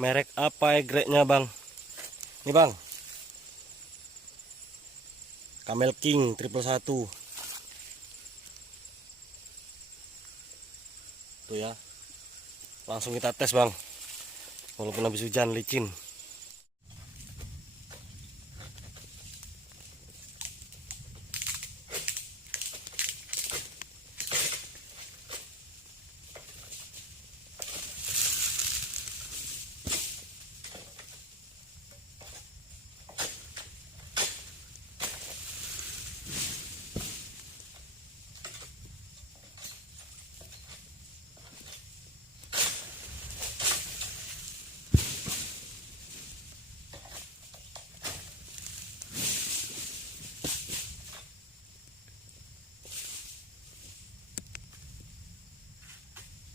Merek apa egreknya bang? Ini bang, Camel King 111. Tuh ya, langsung kita tes bang. Walaupun habis hujan licin.